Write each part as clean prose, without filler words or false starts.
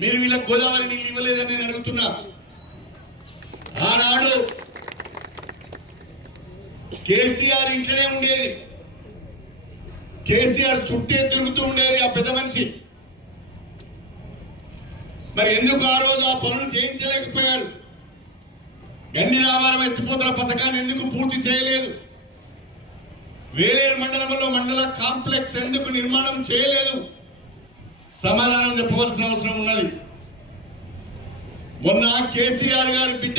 మీరు వీళ్ళకి గోదావరి నీళ్ళు ఇవ్వలేదని నేను అడుగుతున్నా. ఆనాడు కేసీఆర్ ఇంట్లోనే ఉండేది, కేసీఆర్ చుట్టే తిరుగుతూ ఉండేది ఆ పెద్ద మనిషి. మరి ఎందుకు ఆ రోజు ఆ పనులు చేయించలేకపోయారు? గండి రామారం ఎత్తిపోతల పథకాన్ని ఎందుకు పూర్తి చేయలేదు? వేలేరు మండలంలో మండల కాంప్లెక్స్ ఎందుకు నిర్మాణం చేయలేదు? సమాధానం చెప్పవలసిన అవసరం ఉన్నది. మొన్న కేసీఆర్ గారి బిడ్డ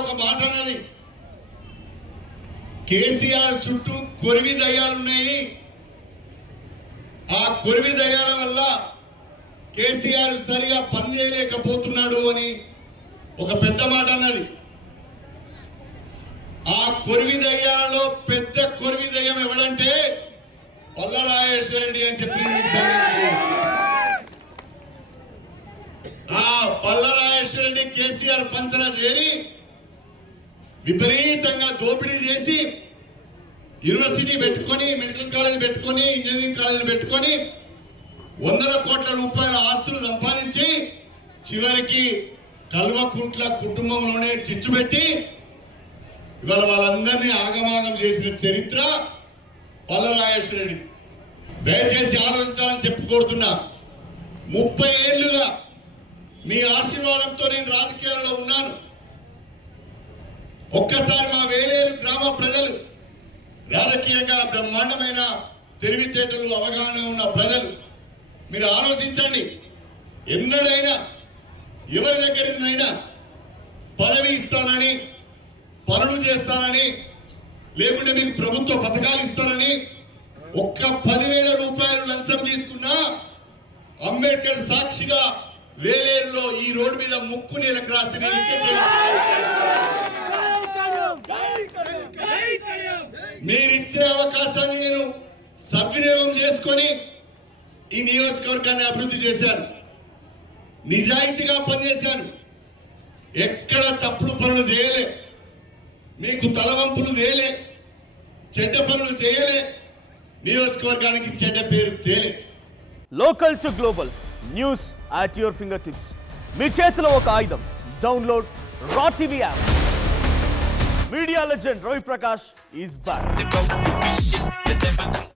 ఒక మాట అన్నది, కేసీఆర్ చుట్టూ కొరివి దయ్యాలున్నాయి, ఆ కొరివి దయ్యాల వల్ల కేసీఆర్ సరిగా పని చేయలేకపోతున్నాడు అని ఒక పెద్ద మాట అన్నది. ఆ కొరివి దయ్యాలలో పెద్ద కొరివి దయ్యం ఎవడంటే పల్లరాజేశ్వర రెడ్డి అని చెప్పి ఆ పల్లరాజేశ్వర రెడ్డి కేసీఆర్ పంచన చేరి విపరీతంగా దోపిడీ చేసి యూనివర్సిటీ పెట్టుకొని, మెడికల్ కాలేజ్ పెట్టుకొని, ఇంజనీరింగ్ కాలేజీలు పెట్టుకొని వందల కోట్ల రూపాయల ఆస్తులు సంపాదించి చివరికి కల్వకుంట్ల కుటుంబంలోనే చిచ్చు పెట్టి ఇవాళ వాళ్ళందరినీ ఆగమాగం చేసిన చరిత్ర పల్లరాజేశ్వర రెడ్డి. దయచేసి ఆలోచించాలని చెప్పి కోరుతున్నా. 30 ఏళ్లుగా మీ ఆశీర్వాదంతో నేను రాజకీయాల్లో ఉన్నాను. ఒక్కసారి మా వేలేరు గ్రామ ప్రజలు, రాజకీయంగా బ్రహ్మాండమైన తెలివితేటలు అవగాహన ఉన్న ప్రజలు, మీరు ఆలోచించండి. ఎన్నడైనా ఎవరి దగ్గరైనా పదవి ఇస్తానని, పనులు చేస్తానని, లేకుంటే మీకు ప్రభుత్వ పథకాలు ఇస్తానని ఒక్క 10,000 రూపాయలు లంచం తీసుకున్నా అంబేద్కర్ సాక్షిగా వేలేరులో ఈ రోడ్డు మీద ముక్కు నేలకు రాసి మీరిచ్చే అవకాశాన్ని నేను సద్వినియోగం చేసుకొని ఈ నియోజకవర్గాన్ని అభివృద్ధి చేశాను. నిజాయితీగా పనిచేశాను. ఎక్కడ తప్పుడు పనులు చేయలే, మీకు తలవంపులు చేయలే, చెడ్డ పనులు చేయలే, నియోజకవర్గానికి చెడ్డ పేరు తేలే. Local to global news at your finger tips. మీ చేతిలో ఒక ఆయుధం. Download R TV app. Media legend Ravi Prakash is back.